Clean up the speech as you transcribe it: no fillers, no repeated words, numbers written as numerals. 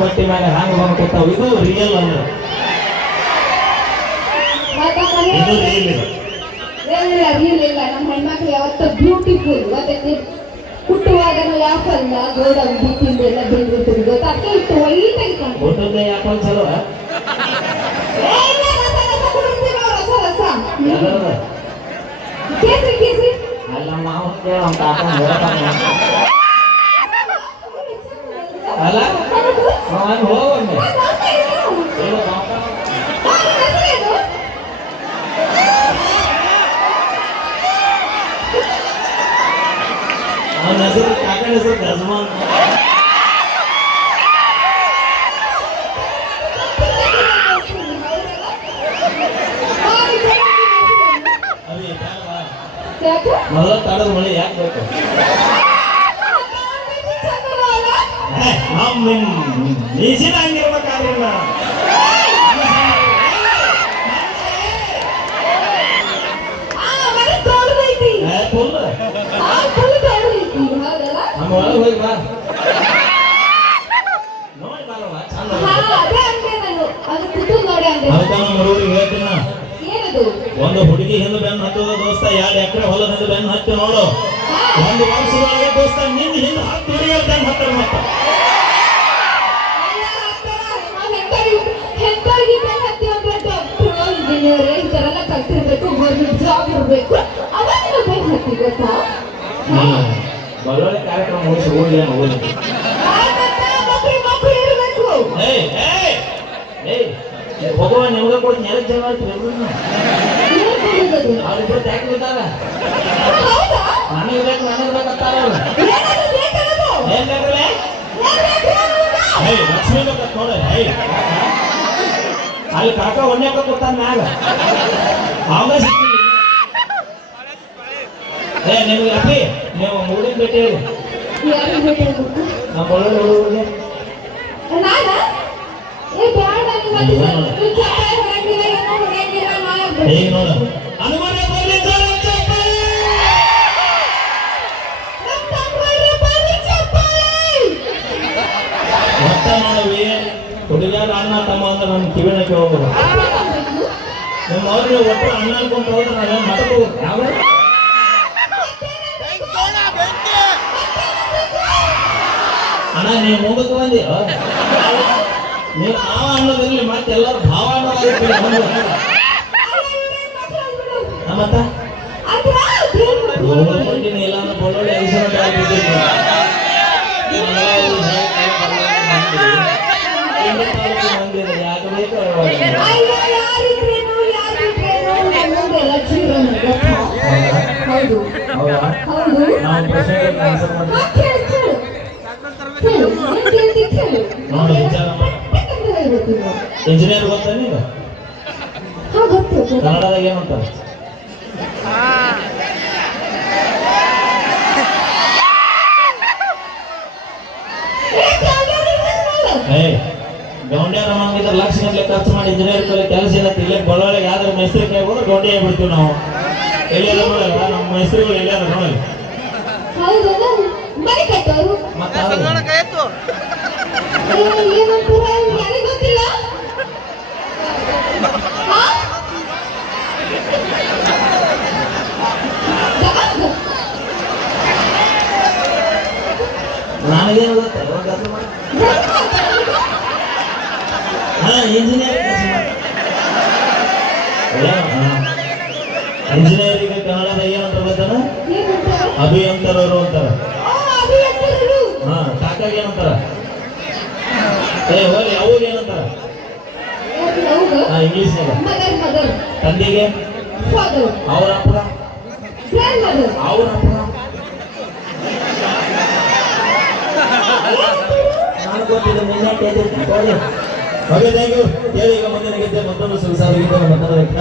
ಬಟ್ಟಿ ಮೇಲೆ ಹಂಗ ಬಂದ್ಕೊತಾವ. ಇದು ರಿಯಲ್ ಅಂದ್ರೆ ಇದು ರಿಯಲ್ ಇದೆ. ರೀಲ್ ಇಲ್ಲ. ನಮ್ಮ ಹೆಣ್ಮಕ್ಳು ಯಾವತ್ತ ಬ್ಯೂಟಿಫುಲ್ ಅದಕ್ಕೆ ಹುಟ್ಟುವಾಗನೂ ಯಾಕಲ್ಲ ಗೋಡ ಬಿತ್ತಿಂದ ಎಲ್ಲ ಬೆಳೆದಿರ್ತದೆ ಗೊತ್ತಾ. ಅಕ್ಕ ಇಟ್ಟು ವೈಟಾಗಿ ಫೋಟೋದ ಯಾಕಂದ್ ಚಲೋ ಕೇಸರಿ ಕೇಸರಿ ಅಲ್ಲ ಮಾವ ಕೇಳ ಅಂತ ಅಲ್ಲ ಹೋಗಂಗೆ ಅವನ ಹೆಸರು ಕಾಕನ ಹೆಸರು ಗಜಮಾನ್. ಮೊದಲ ತಡದ ಮಳೆ ಯಾಕೆ ಬೇಕು? ನೀಸಿನ ಹಂಗಿರ್ಬೇಕಾದ್ರೆ ನಮ್ಮ ಒಳಗೆ ಹೋಗಿ ಬಾ ನೋಡಿ ಬಾರವ್ವ ಚಂದ. ಅದಕ್ಕೆ ನಮ್ಮ ಹುಡುಗರಿಗೆ ಹೇಳ್ತೀನ, ಒಂದು ಹುಡುಗಿ ಹಿಂದೆ ಬೆನ್ನು ಹತ್ತದ ದೋಸ್ತ, 2 ಎಕರೆ ಹೊಲದ ಹಿಂದೆ ಬೆನ್ನು ಹತ್ತಿ ನೋಡು. 1 ವರ್ಷದೊಳಗೆ ದೋಸ್ತ ನಿನ್ನ ಹಿಂದೆ 10 ಹುಡುಗಿಯರ ಬೆನ್ನು ಹತ್ತರ ಮತ್ತೆ ಇಂಥರೆಲ್ಲ ಕಲ್ತಿರ್ಬೇಕು, ಗೌರ್ಮೆಂಟ್ ಜಾಬ್ ಇರ್ಬೇಕು, ಅವಾಗ ಬೆನ್ನು ಹತ್ತಿ ಗೊತ್ತಾ. ಬಳ್ಳೊಳ್ಳೆ ಕಾರ್ಯಕ್ರಮ ಮುಗಿಸಿ ಹೋಗಿ ಹೋಗಿ ಹೋಗುವ ನಿಮ್ಗೆ ಕೊಟ್ಟು ನೆಲಕ್ಕೆ ಜನ ಅವ್ರಿಬ್ರು ಟ್ಯಾಕ್ ಬಿದ್ದಾಗ ನನಗೆ ಬೇಕು ಬೇಕಂತಾರ. ಏನ್ ಬೇಕ್ರಲ್ಲ ಲಕ್ಷ್ಮೀ ಬೇಕಂತ ನೋಡಿ. ಅಲ್ಲಿ ಕಾಕ ಒಣ್ಣೆಕ ಕೊಡ್ತಾನ ಮ್ಯಾಗ ಅವಾಗ ಸಿಕ್ಕಿಲ್ಲ. ನಿಮ್ಗೆ ಅಪ್ಪಿ ನೀವು ಮೂಡಿನ ಭೇಟಿ ಹೇಳಿ ನಮ್ಮ ಒಳ್ಳೆ ಹುಡುಗರಿಗೆ ಈಗ ನೋಡ ಅನುಮಾನ ಮತ್ತ ನೋಡವಿ ಹುಡುಗಿಯಾರ ಅಣ್ಣ ತಮ್ಮ ಅಂದ್ರೆ ನಮ್ಮ ಕಿವಿನ ಕೇಳೋದು. ನಿಮ್ಮ ಅವ್ರಿಗೆ ಒಟ್ಟು ಅಣ್ಣ ಅನ್ಕೊಂತ ಹೋದ್ರೆ ನಾವೇನು ಮಾಡ್ಕೋಬೇಕು? ಯಾವ ಅಣ್ಣ ನೀವು ಮುಂದಕ್ಕೆ ಬಂದಿ ನೀವು ಮಾವ ಅನ್ನೋದಿರ್ಲಿ, ಮತ್ತೆ ಎಲ್ಲರೂ ಭಾವ ಅನ್ನೋದಾಗುತ್ತೆ. ಮತ್ತ ಇಲ್ಲ ಅಂದ್ರೆ ಬಳ್ಳೊಳ್ಳೆ ಆಕ್ಸಿಡೆಂಟ್ ಆಗ್ಬಿಟ್ಟಿದ್ದೆ. ಯಾಕೆ ಬೇಕು ನಾವು ಪ್ರಶ್ನೆಗಳಿಗೆ ಆನ್ಸರ್ ಮಾಡ್ತೀವಿ. ನೋಡಿ ವಿಚಾರ ಇಂಜಿನಿಯರ್ ಗೊತ್ತಾ ನೀವು? ಕನ್ನಡದಾಗ ಏನಂತ ಗೌಂಡ್ಯಾರ ನಮಗಿದ್ರೆ ಲಕ್ಷ ಗಂಟೆ ಖರ್ಚು ಮಾಡಿ ಇಂಜಿನಿಯರ್ ಕೆಲಸ ಏನಂತ ಇಲ್ಲ. ಬಳ್ಳೊಳ್ಳಿಗೆ ಯಾವ್ದಾರು ಮೈಸೂರಿಗೆ ಕೈ ಹೋದ್ರೆ ಗೌಂಡಿ ಆಗ್ಬಿಡ್ತೀವಿ ನಾವು. ಎಲ್ಲಿಯಾರ ನೋಡಲ್ಲ ನಮ್ಮ ಮೈಸೂರುಗಳು ಎಲ್ಲಿಯಾರ ನೋಡಿ ಮತ್ತೆ ನನಗೇನು ಗೊತ್ತ ಇಂಜಿನಿಯರಿಂಗ್ ಕನ್ನಡದ ಏನಂತ ಗೊತ್ತಾನ? ಅಭಿಯಂತರರು ಅಂತಾರ. ಹಾ ಕಾಕಾಗ ಏನಂತಾರ? ಹೋಗಿ ಅವ್ರು ಏನಂತಾರ ಇಂಗ್ಲಿಷ್ನಾಗ? ತಂದೆಗೆ ಅವ್ರ ಅಪ್ಪಗ ಅವ್ರ ಅಪ್ಪಗ ನಾನು ಗೊತ್ತಿದ್ದೆ ಮುಂದೆ. Okay thank you. ಹೇಳಿ ಈಗ ಮುಂದಿನ ಗೀತೆ ಮತ್ತೊಂದು ಸೊಗಸಾದ ಗೀತೆ ಮತ್ತೊಂದು